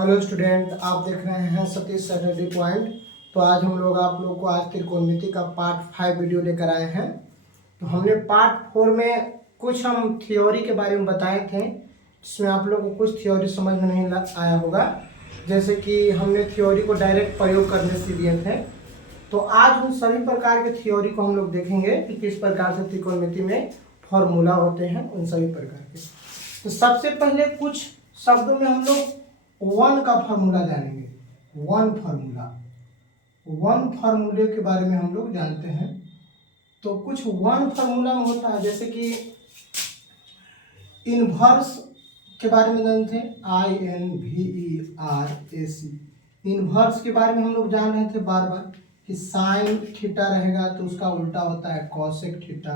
Hello student, आप देख रहे हैं सतीश सैटरडे पॉइंट। तो आज हम लोग आप लोग को आज त्रिकोणमिति का पार्ट 5 वीडियो लेकर आए हैं। तो हमने पार्ट 4 में कुछ हम थ्योरी के बारे में बताए थे, जिसमें आप लोग को कुछ थ्योरी समझ में नहीं आया होगा। जैसे कि हमने थ्योरी को डायरेक्ट प्रयोग करने से दिए थे। तो आज उन सभी प्रकार के थ्योरी को हम लोग देखेंगे कि किस प्रकार से त्रिकोणमिति में फॉर्मूला होते हैं, उन सभी प्रकार के। तो सबसे पहले कुछ शब्दों में हम लोग वन का फार्मूला जानेंगे। वन फार्मूले के बारे में हम लोग जानते हैं। तो कुछ वन फार्मूला में होता है, जैसे कि इनवर्स के बारे में जानते हैं, INVERAC। इनवर्स के बारे में हम लोग जान रहे थे बार बार कि साइन थीटा रहेगा तो उसका उल्टा होता है कॉसेक थीटा।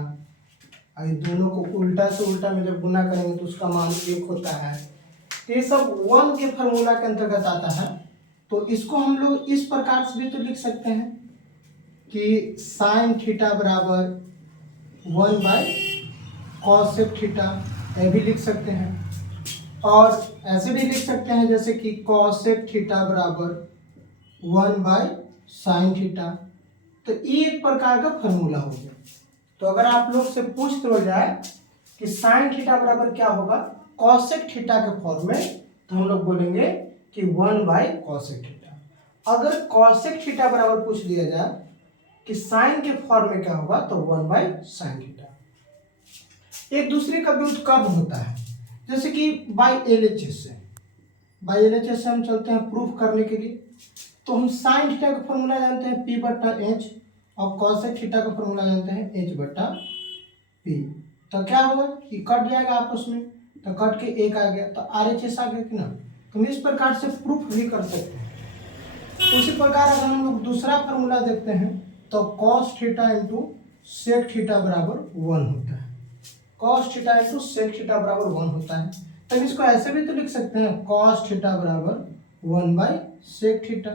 और दोनों को उल्टा से उल्टा में जब गुना करेंगे तो उसका मान 1 होता है। ये सब वन के फार्मूला के अंतर्गत आता है। तो इसको हम लोग इस प्रकार से भी तो लिख सकते हैं कि साइन थीटा बराबर 1/कॉसेक थीटा, ये भी लिख सकते हैं। और ऐसे भी लिख सकते हैं जैसे कि कॉसेक थीटा बराबर 1/साइन थीटा। तो ये एक प्रकार का फार्मूला हो गया। तो अगर आप लोग से पूछ तो जाए कि साइन थीटा बराबर क्या होगा कॉसेक थीटा के फॉर्म में, तो हम लोग बोलेंगे कि 1/कॉसेक थीटा। अगर कॉसेक थीटा बराबर पूछ दिया जाए कि साइन के फॉर्म में क्या होगा, तो 1/साइन थीटा। एक दूसरे का व्युत्क्रम कब होता है, जैसे कि बाई एलएचएस से हम चलते हैं प्रूफ करने के लिए। तो हम साइन थीटा का फॉर्मूला जानते हैं P/H, और कॉसेक थीटा का फॉर्मूला जानते हैं H/P। तो क्या होगा कि कट जाएगा आपस में, तो कट के एक आ गया तो RHS आ गया कि ना। तो हम इस प्रकार से प्रूफ भी कर सकते हैं। उसी प्रकार अगर हम लोग दूसरा फार्मूला देखते हैं तो cos theta into sec theta बराबर 1 होता है। Cos theta into sec theta बराबर 1 होता है। तो इसको ऐसे भी तो लिख सकते हैं कॉस थीटा बराबर 1/सेक थीटा,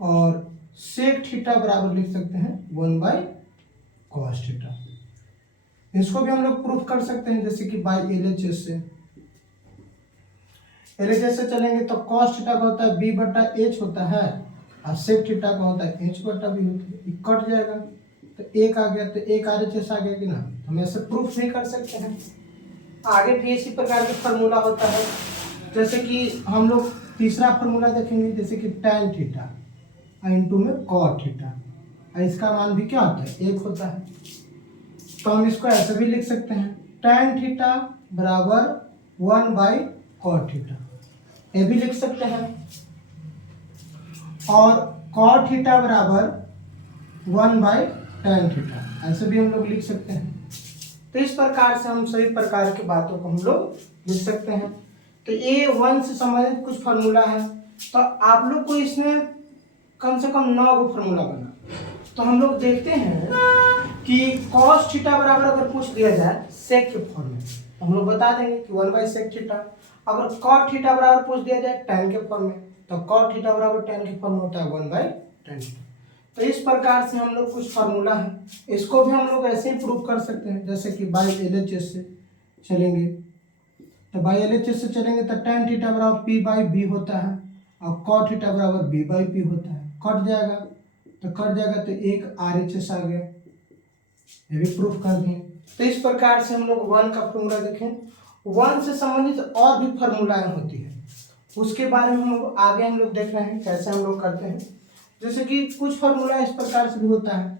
और सेक थीटा बराबर लिख सकते हैं 1/कॉस थीटा। इसको भी हम लोग प्रूफ कर सकते हैं जैसे कि बाई एलएचएस से चलेंगे तो कॉस थीटा का होता है B/H होता है, और सेक थीटा का होता है H/B होता है। ये कट जाएगा तो एक आ गया, तो एक RHS आ गया कि ना। हम ऐसे प्रूफ नहीं कर सकते हैं। आगे भी इसी प्रकार का फार्मूला होता है। जैसे कि हम लोग तीसरा फार्मूला देखेंगे, जैसे कि tan थीटा इंटू में cot थीटा, और इसका मान भी क्या होता है 1 होता है। तो हम इसको ऐसे भी लिख सकते हैं tan थीटा बराबर 1/cot थीटा, ये भी लिख सकते हैं। और cot थीटा बराबर 1/tan थीटा, ऐसे भी हम लोग लिख सकते हैं। तो इस प्रकार से हम सभी प्रकार की बातों को हम लोग लिख सकते हैं। तो ये वन से संबंधित कुछ फार्मूला है। तो आप लोग को इसमें कम से कम 9 गो फार्मूला बना। तो हम लोग देखते हैं कि cos थीटा बराबर अगर पूछ दिया जाए सेक के फॉर्म में, तो हम लोग बता देंगे कि 1/सेक थीटा। अगर cot थीटा बराबर पूछ दिया जाए tan के फॉर्म में, तो cot थीटा बराबर tan के फॉर्म में होता है 1/tan थीटा। तो इस प्रकार से हम लोग कुछ फार्मूला है, इसको भी हम लोग ऐसे ही प्रूव कर सकते हैं। जैसे कि बाई एलएचएस से चलेंगे, तो बाई एलएचएस से चलेंगे तो tan थीटा बराबर P/B होता है, और cot थीटा बराबर B/P होता है। कट जाएगा तो एक RHS आ गया, ये भी प्रूफ कर दिए। तो इस प्रकार से हम लोग वन का फॉर्मूला देखें। वन से संबंधित और भी फार्मूलाएं होती है, उसके बारे में हम लोग आगे हम लोग देख रहे हैं कैसे हम लोग करते हैं। जैसे कि कुछ फार्मूला इस प्रकार से भी होता है।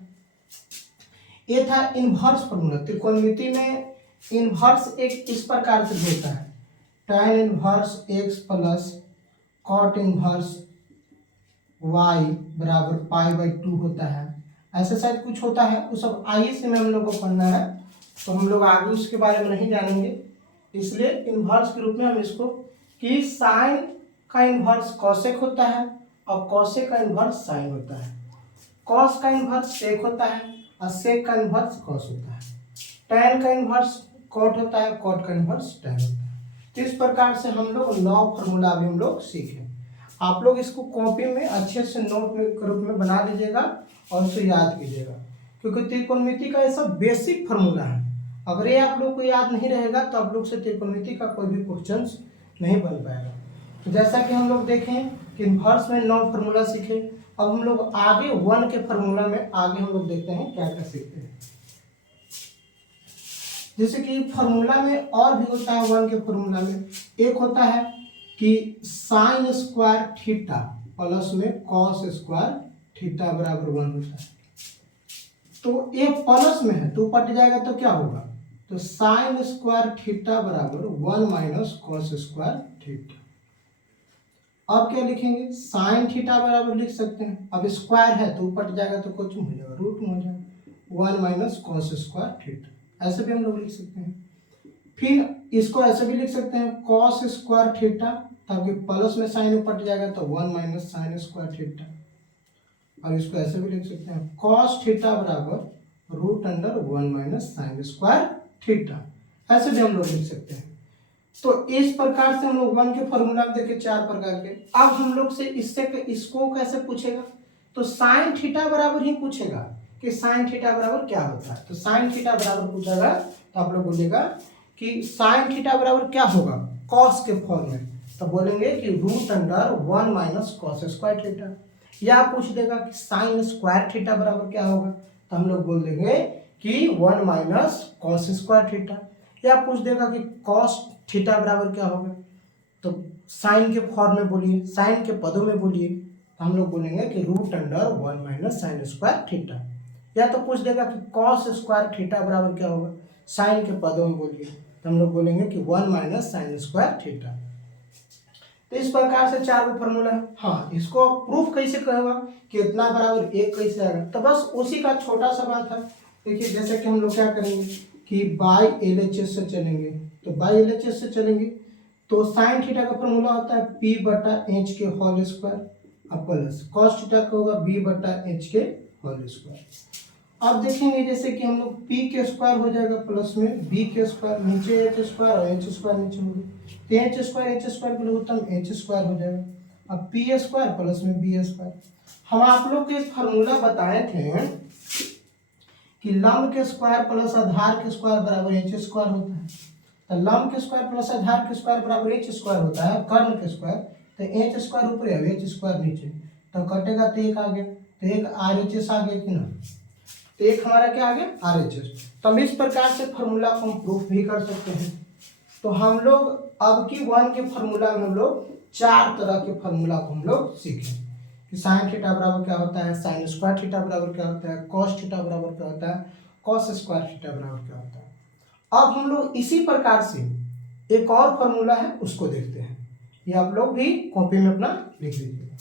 ये था इनवर्स फार्मूला। त्रिकोणमिति में इनवर्स एक इस प्रकार से होता है, tan inverse x plus cot inverse y बराबर π/2 होता है। ऐसा शायद कुछ होता है, वो सब आइए से में हम लोग को पढ़ना है, तो हम लोग आगे उसके बारे में नहीं जानेंगे। इसलिए इनवर्स के रूप में हम इसको कि साइन का इनवर्स कॉसेक होता है, और कॉसेक का इनवर्स साइन होता है। कॉस का इनवर्स सेक होता है, और सेक का इनवर्स कॉस होता है। टैन का इनवर्स कॉट होता है, कॉट का इनवर्स टैन होता है। तो इस प्रकार से हम लोग 9 फार्मूला भी हम लोग सीखे। आप लोग इसको कॉपी में अच्छे से नोट में के रूप में बना लीजिएगा और उसे याद कीजिएगा, क्योंकि त्रिकोणमिति का ये सब बेसिक फार्मूला है। अगर ये आप लोग को याद नहीं रहेगा तो आप लोग से त्रिकोणमिति का कोई भी क्वेश्चन नहीं बन पाएगा। तो जैसा कि हम लोग देखें कि इन्वर्स में 9 फार्मूला सीखे, अब हम लोग आगे 1 के फार्मूला में आगे हम लोग देखते हैं क्या क्या सीखते हैं। जैसे कि फार्मूला में और भी होता है 1 के फार्मूला में, एक होता है कि साइन स्क्वायर थीटा प्लस में कॉस स्क्वायर थीटा बराबर 1 होता है। तो ये प्लस में है तो पट जाएगा तो क्या होगा, तो साइन स्क्वायर थीटा बराबर 1 माइनस कॉस स्क्वायर थीटा। अब क्या लिखेंगे, साइन थीटा बराबर लिख सकते हैं, अब स्क्वायर है तो पट जाएगा तो कुछ हो जाएगा, रूट में हो जाएगा 1 माइनस कॉस स्क्वायर थीटा, ऐसे भी हम लोग लिख सकते हैं। फिर इसको ऐसे भी लिख सकते हैं कॉस स्क्वायर थीटा, ताकि प्लस में साइन पट जाएगा तो 1 माइनस साइन स्क्वायर थीटा। और इसको ऐसे भी लिख सकते हैं कॉस थीटा बराबर root under 1 minus sine square theta, ऐसे भी हम लोग लिख सकते हैं। तो इस प्रकार से हम लोग 1 के फॉर्मूला में देखे 4 प्रकार के। अब हम लोग से इसको कैसे पूछेगा, तो साइन थीटा बराबर ही पूछेगा कि साइन थीटा बराबर क्या होता है। तो साइन थीटा बराबर पूछेगा तो आप लोग बोलेगा कि साइन थीटा बराबर क्या होगा कॉस के फॉर्म में, तो बोलेंगे कि root under 1 minus cos square theta. या पूछ देगा कि साइन स्क्वायर थीटा बराबर क्या होगा, तो हम लोग बोल देंगे कि 1 माइनस कॉस स्क्वायर थीटा। या पूछ देगा कि कॉस थीटा बराबर क्या होगा, तो साइन के फॉर्म में बोलिए, साइन के पदों में बोलिए, तो हम लोग बोलेंगे कि root under 1 minus sine square theta. या तो पूछ देगा कि कॉस स्क्वायर थीटा बराबर क्या होगा, साइन के पदों में बोलिए, तो हम लोग बोलेंगे कि 1 माइनस साइन स्क्वायर थीटा। तो इस प्रकार से 4 को फॉर्मूला है। हाँ, इसको प्रूफ कैसे करेगा कि इतना बराबर 1 कैसे आएगा, तो बस उसी का छोटा सा बात है। देखिए जैसे कि हम लोग क्या करेंगे कि बाई LHS से चलेंगे, तो बाई LHS से चलेंगे तो साइन थीटा का फॉर्मूला होता है P बटा H के होल स्क्वायर अब प्लस कॉस थीटा का होगा B बटा H के होल स्क्वायर। अब देखेंगे जैसे कि हम लोग P के स्क्वायर हो जाएगा प्लस में B के स्क्वायर, नीचे H स्क्वायर और H स्क्वायर नीचे हो गया, तो H स्क्वायर के लिए उत्तम H स्क्वायर हो जाएगा। अब P स्क्वायर प्लस में B स्क्वायर। हम आप लोग को एक फार्मूला बताए थे कि लंब के स्क्वायर प्लस आधार के स्क्वायर बराबर H स्क्वायर होता है। तो लंब के स्क्वायर प्लस आधार के स्क्वायर बराबर H स्क्वायर होता है, कर्ण के स्क्वायर तो H स्क्वायर ऊपर है H स्क्वायर नीचे, तो कटेगा तो एक आ गया, तो एक RHS आ गया कि ना, तो एक हमारा क्या आ गया RHS। तो हम इस प्रकार से फार्मूला को हम प्रूफ भी कर सकते हैं। तो हम लोग अब की 1 के फार्मूला में हम लोग 4 तरह के फार्मूला को हम लोग सीखे कि साइन थीटा बराबर क्या होता है, साइन स्क्वायर थीटा बराबर क्या होता है, कॉस थीटा बराबर क्या होता है, कॉस स्क्वायर थीटा बराबर क्या होता है। अब हम लोग इसी प्रकार से एक और फार्मूला है उसको देखते हैं, ये आप लोग भी कॉपी में अपना लिख लीजिएगा।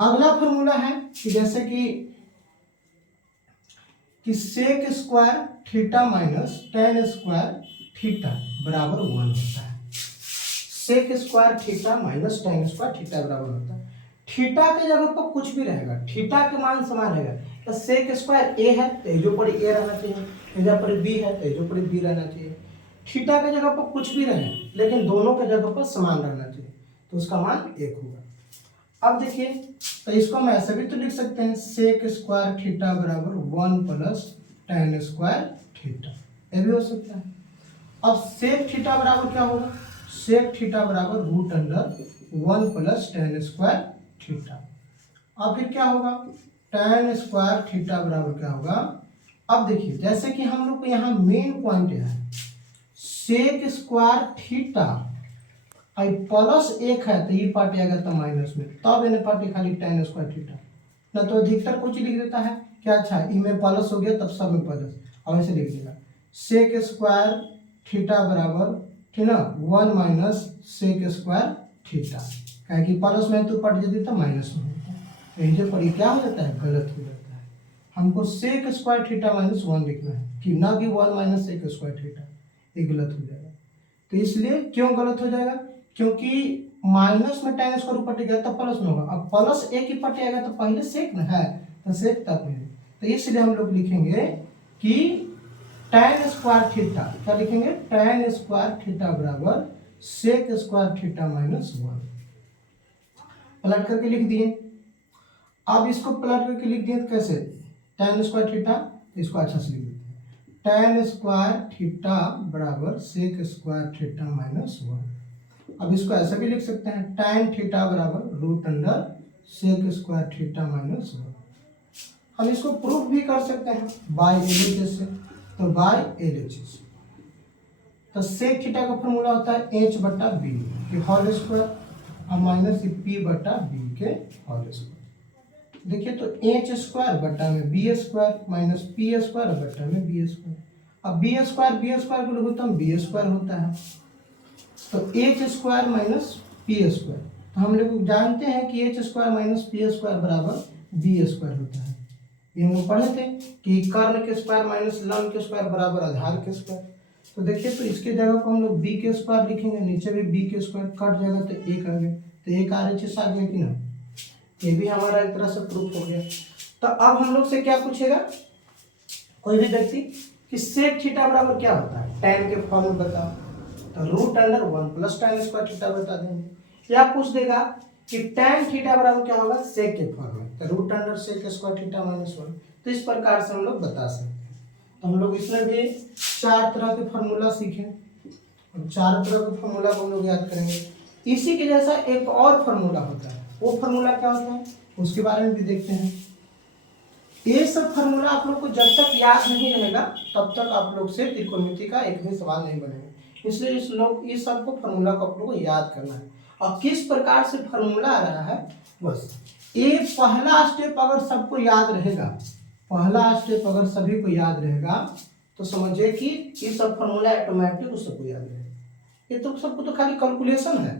अगला फार्मूला है कि जैसे कि sec square theta minus tan square theta बराबर 1 होता है। Sec square theta minus tan square theta बराबर होता है। थीटा के जगह पर कुछ भी रहेगा, थीटा के मान समान रहेगा, तो सेक स्क्वायर ए है तो जो पर ए रहना चाहिए, जगह पर बी है तो जो पर बी रहना चाहिए। थीटा के जगह पर कुछ भी रहे लेकिन दोनों के जगह पर समान रहना चाहिए, तो उसका मान 1 होगा। अब देखिए तो इसको हम ऐसे भी तो लिख सकते हैं सेक स्क्वायर थीटा बराबर 1 प्लस टेन स्क्वायर थीटा, ये भी हो सकता है। अब सेक थीटा बराबर क्या होगा, सेक थीटा बराबर root under 1 plus tan square theta. अब फिर क्या होगा, टेन स्क्वायर थीटा बराबर क्या होगा। अब देखिए जैसे कि हम लोग को यहाँ मेन पॉइंट है सेक स्क्वायर थीटा आई प्लस 1 है तो ये पार्ट आएगा तो माइनस में, तब इन्हें पार्टी खाली टेन स्क्वायर थीटा, ना तो अधिकतर कुछ लिख देता है क्या, अच्छा ई में प्लस हो गया तब सब में प्लस, अब ऐसे लिख देगा सेक स्क्वायर थीटा बराबर ठीक ना 1 माइनस सेक स्क्वायर थीटा, क्या कि प्लस में तो पट जाती तो माइनस में होता है, यही जो पर क्या हो जाता है गलत हो जाता है। हमको सेक स्क्वायर थीटा माइनस 1 लिखना है कि ना कि 1 माइनस सेक स्क्वायर थीटा, ये गलत हो जाएगा। तो इसलिए क्यों गलत हो जाएगा, क्योंकि माइनस में टेन स्क्वायर ऊपर गया तब प्लस में होगा, अब प्लस एक ही पट आएगा तो पहले सेक में है तो सेक तब में, तो इसलिए हम लोग लिखेंगे कि टेन स्क्वायर थीटा, क्या लिखेंगे टेन स्क्वायर थीटा बराबर सेक स्क्वायर थीटा माइनस 1, पलट करके लिख दिए। अब इसको पलट करके लिख दिए तो कैसे, टेन स्क्वायर थीटा, इसको अच्छा से लिख देते हैं टेन स्क्वायर थीटा बराबर सेक स्क्वायर थीटा माइनस 1। अब इसको ऐसा भी लिख सकते हैं tan थीटा बराबर root under sec square theta minus 1। हम इसको प्रूफ भी कर सकते हैं बाय एलएचएस से, तो बाय एलएचएस तो सेक थीटा का फॉर्मूला होता है एच बटा बी के होल स्क्वायर और माइनस पी बटा बी के होल स्क्वायर। देखिए तो एच स्क्वायर बटा में B square minus P square बटा में बी स्क्वायर। अब बी स्क्वायर को लिखो तो हम बी स्क्वायर होता है, तो H square minus P square. तो हम लोग जानते हैं कि H square minus P square बराबर बी स्क्वायर होता है। ये हम लोग पढ़े थे कि कर्ण के स्क्वायर माइनस लंब के स्क्वायर बराबर आधार के स्क्वायर। तो देखिए तो इसके जगह को हम लोग बी के स्क्वायर लिखेंगे, नीचे भी बी के स्क्वायर कट जाएगा तो एक आ गया, तो एक RHS आ गया कि ना। ये भी हमारा एक तरह से प्रूफ हो गया। तो अब हम लोग से क्या पूछेगा कोई भी व्यक्ति कि सेक थीटा बराबर क्या होता है, tan के फॉर्म में बताओ, तो root under 1 plus tan square theta बता देंगे। या पूछ देगा कि tan थीटा बराबर क्या होगा सेक के फॉर्म में, तो root under sec square theta minus 1। तो इस प्रकार से हम लोग बता सकते हैं। तो हम लोग इसमें भी 4 तरह के फार्मूला सीखे और 4 तरह के फार्मूला को हम लोग याद करेंगे। इसी के जैसा एक और फार्मूला होता है, वो फार्मूला क्या होता है उसके बारे में भी देखते हैं। ये सब फार्मूला आप लोग को जब तक याद नहीं रहेगा तब तक आप लोग से त्रिकोणमिति का एक भी सवाल नहीं बनेगा। इसलिए इस सबको फार्मूला को आप लोग को याद करना है और किस प्रकार से फार्मूला आ रहा है बस। एक पहला स्टेप अगर सबको याद रहेगा, पहला स्टेप अगर सभी को याद रहेगा तो समझिए कि ये सब फार्मूला ऑटोमेटिक उस सबको याद रहेगा। ये तो सबको तो खाली कैलकुलेशन है।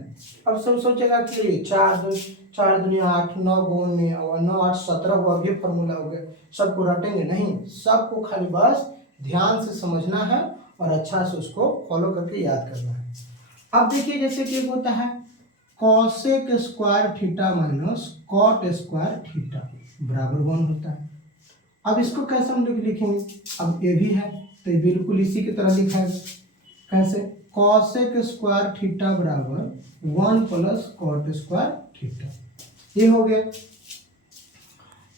अब सब सोचेगा कि 4 दूनी 8 9 गुण में और 9 8 17 हुआ भी फार्मूला हो गया, सबको रटेंगे नहीं, सबको खाली बस ध्यान से समझना है और अच्छा से उसको फॉलो करके याद करना है। अब देखिए जैसे कि होता है cosec square theta minus cot square theta बराबर 1 होता है। अब इसको कैसे हम लोग लिखेंगे, अब ये भी है तो बिल्कुल इसी की तरह लिखा है। कैसे, कॉसेक स्क्वायर थीटा बराबर 1 प्लस कॉट स्क्वायर थीटा, ये हो गया।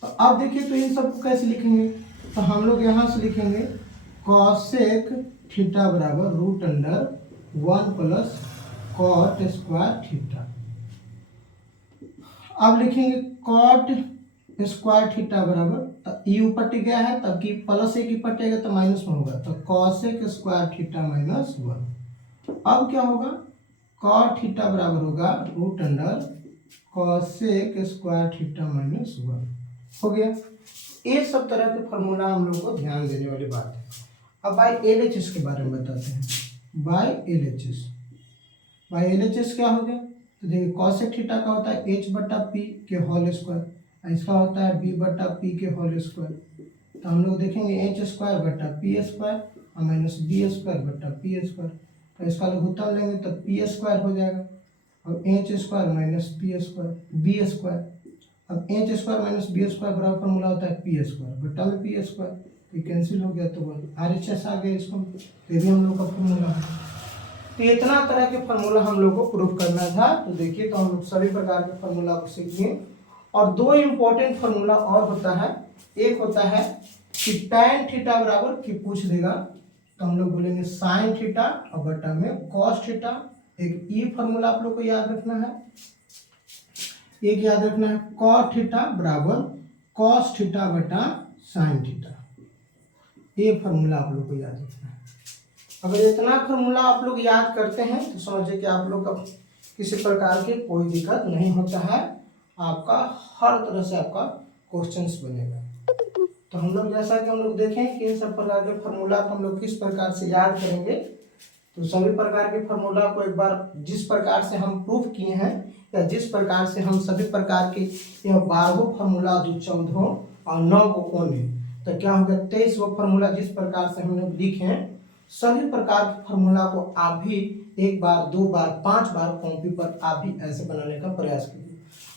तो अब देखिए तो इन सबको कैसे लिखेंगे, तो हम लोग यहाँ से लिखेंगे कॉसेक थीटा बराबर root under 1 plus cot square theta. अब लिखेंगे कॉट स्क्वायर थीटा बराबर, ये ऊपर टिक गया है तब कि प्लस एक ही पटेगा तो माइनस 1 होगा, तो कॉसेक स्क्वायर थीटा माइनस 1। अब क्या होगा कॉट थीटा बराबर होगा root under cosec square theta minus 1 हो गया। ये सब तरह के फार्मूला हम लोग को ध्यान देने वाली बात है। अब बाय एलएचएस के बारे में बताते हैं। बाय एलएचएस क्या हो गया, तो देखिए कॉसेक थीटा का होता है h बटा पी के होल स्क्वायर, इसका होता है b बटा पी के होल स्क्वायर। तो हम लोग देखेंगे एच स्क्वायर बटा पी स्क्वायर और माइनस बी स्क्वायर बटा पी स्क्वायर, तो इसका लघुत्तम लेंगे तो पी स्क्वायर हो जाएगा और H square minus P square B square. अब H square minus B square बराबर फॉर्मूला होता है पी स्क्वायर बटा में पी स्क्वायर, तो कैंसिल हो गया तो RHS आ गया इसको, ये भी हम लोग का फॉर्मूला है। तो इतना तरह के फार्मूला हम लोग को प्रूफ करना था। तो देखिए तो हम लोग सभी प्रकार के फार्मूला को सीखेंगे और 2 इम्पोर्टेंट फार्मूला और होता है। एक होता है कि tan थीटा बराबर कि पूछ देगा तो हम लोग बोलेंगे साइन थीटा और बटा में कॉस थीटा। एक ई फार्मूला आप लोग को याद रखना है, एक याद रखना है कॉट थीटा बराबर कॉस थीटा बटा साइन थीटा, ये फार्मूला आप लोग को याद रखना है। अगर इतना फार्मूला आप लोग याद करते हैं तो समझिए कि आप लोग का किसी प्रकार की कोई दिक्कत नहीं होता है, आपका हर तरह से आपका क्वेश्चंस बनेगा। तो हम लोग जैसा कि हम लोग देखें कि इन सब प्रकार के फार्मूला को हम लोग किस प्रकार से याद करेंगे, तो सभी प्रकार के फार्मूला को एक बार जिस प्रकार से हम प्रूफ किए हैं या जिस प्रकार से हम सभी प्रकार के यह 12 फार्मूला जो 14 और 9 को ओने, तो क्या होगा 23 वो फार्मूला जिस प्रकार से हम लोग लिखे हैं, सभी प्रकार के फार्मूला को आप भी 1 बार 2 बार 5 बार कॉपी पर आप भी ऐसे बनाने का प्रयास कीजिए।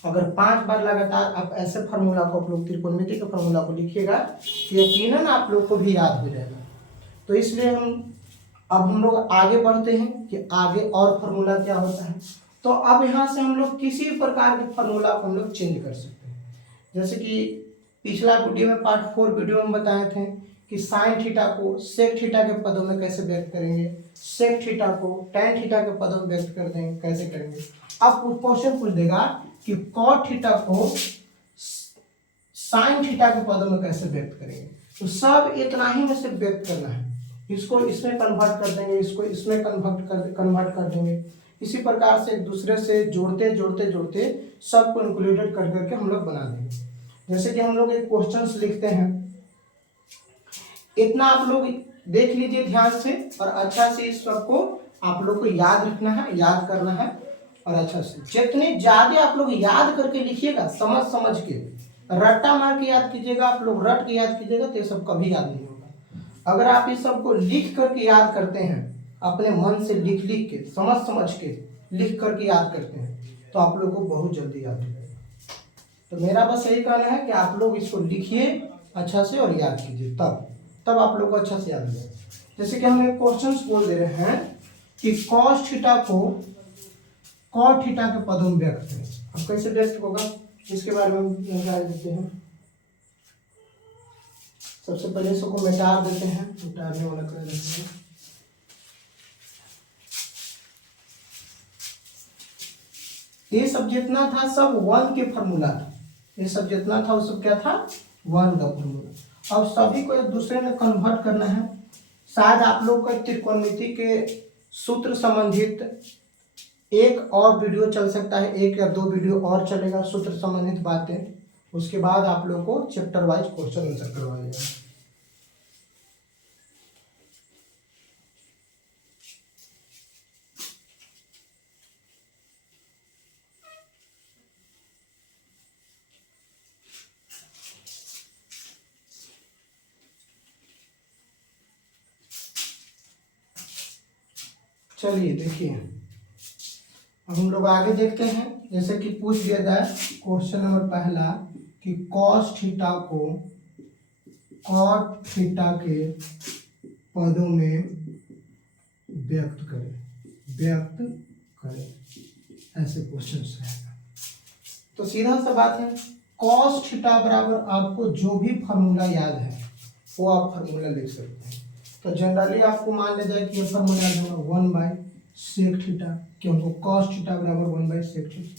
अगर 5 बार लगातार आप ऐसे फार्मूला को आप लोग त्रिकोणमिति के फार्मूला को लिखिएगा तो यकीनन आप लोग को भी याद हो जाएगा। तो इसलिए हम लोग आगे बढ़ते हैं कि आगे और फार्मूला क्या होता है। तो अब यहाँ से हम लोग किसी प्रकार के फार्मूला को हम लोग चेंज कर सकते हैं। जैसे कि पिछला वीडियो में पार्ट 4 वीडियो में बताए थे कि साइन थीटा को सेक थीटा के पदों में कैसे व्यक्त करेंगे, सेक थीटा को टैन थीटा के पदों में व्यक्त कर देंगे, कैसे करेंगे। अब क्वेश्चन पूछ देगा कि कॉट थीटा को साइन थीटा के पदों में कैसे व्यक्त करेंगे। तो सब इतना ही में से व्यक्त करना है, इसको इसमें कन्वर्ट कर देंगे, इसको इसमें कन्वर्ट कर देंगे। इसी प्रकार से एक दूसरे से जोड़ते जोड़ते जोड़ते सबको इंक्लूडेड कर करके हम लोग बना देंगे। जैसे कि हम लोग एक क्वेश्चंस लिखते हैं, इतना आप लोग देख लीजिए ध्यान से और अच्छा से इस सबको आप लोग को याद रखना है, याद करना है। और अच्छा से जितने ज्यादा आप लोग याद करके लिखिएगा, समझ समझ के, रट्टा मार के याद कीजिएगा, आप लोग रट के याद कीजिएगा तो ये सब कभी याद नहीं होगा। अगर आप इस सबको लिख करके याद करते हैं, अपने मन से लिख लिख के, समझ समझ के लिख करके याद करते हैं, तो आप लोग को बहुत जल्दी याद हो जाएगा। तो मेरा बस यही कहना है कि आप लोग इसको लिखिए अच्छा से और याद कीजिए, तब आप लोग को अच्छा से याद हो जाएगा। जैसे कि हम एक क्वेश्चन बोल दे रहे हैं कि कॉस थीटा को कॉट थीटा के पदों में व्यक्त करें। अब कैसे व्यक्त होगा इसके बारे में हम जानकारी देते हैं। सबसे पहले इसको मिटा देते हैं, मिटाने वाला कर देते हैं। ये सब जितना था सब वन के फॉर्मूला था, ये सब जितना था वो सब क्या था, वन का फॉर्मूला। अब सभी को एक दूसरे में कन्वर्ट करना है। शायद आप लोग का त्रिकोणमिति के सूत्र संबंधित एक और वीडियो चल सकता है, 1 या 2 वीडियो और चलेगा सूत्र संबंधित बातें। उसके बाद आप लोग को चैप्टर वाइज क्वेश्चन आंसर करवाया जाएगा। चलिए देखिए, अब हम लोग आगे देखते हैं। जैसे कि पूछ दिया जाए क्वेश्चन नंबर पहला कि कॉस थीटा को कॉट थीटा के पदों में व्यक्त करें, ऐसे क्वेश्चन है। तो सीधा सा बात है, कॉस थीटा बराबर आपको जो भी फार्मूला याद है वो आप फार्मूला लिख सकते हैं। तो जनरली आपको मान लिया जाए कि ये फार्मूला होगा 1/sec थीटा, क्योंकि cos थीटा बराबर 1/sec थीटा।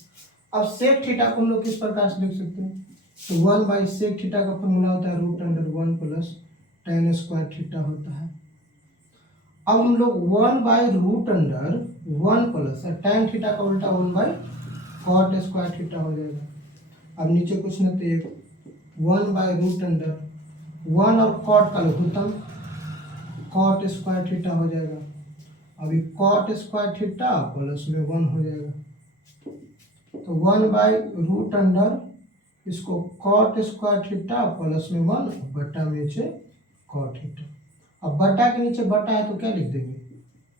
अब sec थीटा को हम लोग किस प्रकार से लिख सकते हैं, तो 1/sec थीटा का फार्मूला होता है √1 प्लस tan स्क्वायर थीटा होता है। अब हम लोग 1/√1 प्लस tan थीटा का उल्टा 1/cot स्क्वायर थीटा हो जाएगा। अब नीचे कुछ नहीं तो 1/√1 और cot का लघुत्तम cot स्क्वायर थीटा हो जाएगा। अभी cot स्क्वायर थीटा प्लस में 1 हो जाएगा, तो 1/√, इसको cot स्क्वायर थीटा प्लस में 1 बटा में नीचे cot थीटा। अब बटा के नीचे बटा है तो क्या लिख देंगे,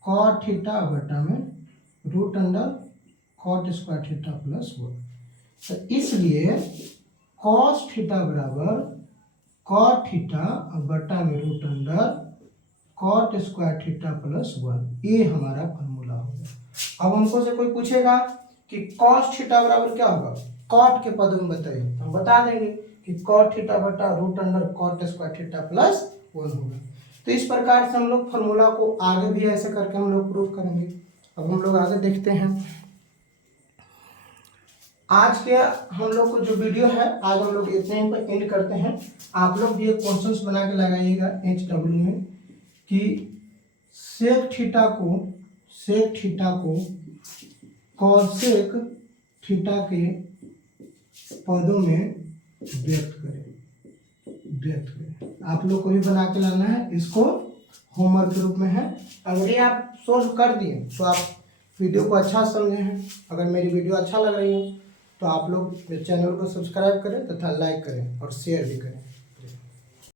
cot थीटा बटा में √cot स्क्वायर थीटा प्लस 1। तो इसलिए cos थीटा बराबर cot थीटा बटा में √cot स्क्वायर थीटा प्लस 1, ये हमारा फॉर्मूला होगा। अब हमको से कोई पूछेगा कि cos थीटा बराबर क्या होगा, cot के पदों में बताइए, हम बता देंगे कि cot थीटा बटा √cot स्क्वायर थीटा प्लस 1 होगा। तो इस प्रकार से हम लोग फॉर्मूला को आगे भी ऐसे करके हम लोग प्रूफ करेंगे। अब हम लोग आगे देखते हैं। आज के हम लोग को जो वीडियो है, आज हम लोग इतने ही पर एंड करते हैं। आप लोग भी एक क्वेश्चंस बना के लगाइएगा HW में कि सेक थीटा को कॉसेक थीटा के पदों में व्यक्त करें। आप लोग को भी बना के लाना है, इसको होमवर्क के रूप में है। अगर ये आप सोल्व कर दिए तो आप वीडियो को अच्छा समझे हैं। अगर मेरी वीडियो अच्छा लग रही हो तो आप लोग मेरे चैनल को सब्सक्राइब करें तथा लाइक करें और शेयर भी करें।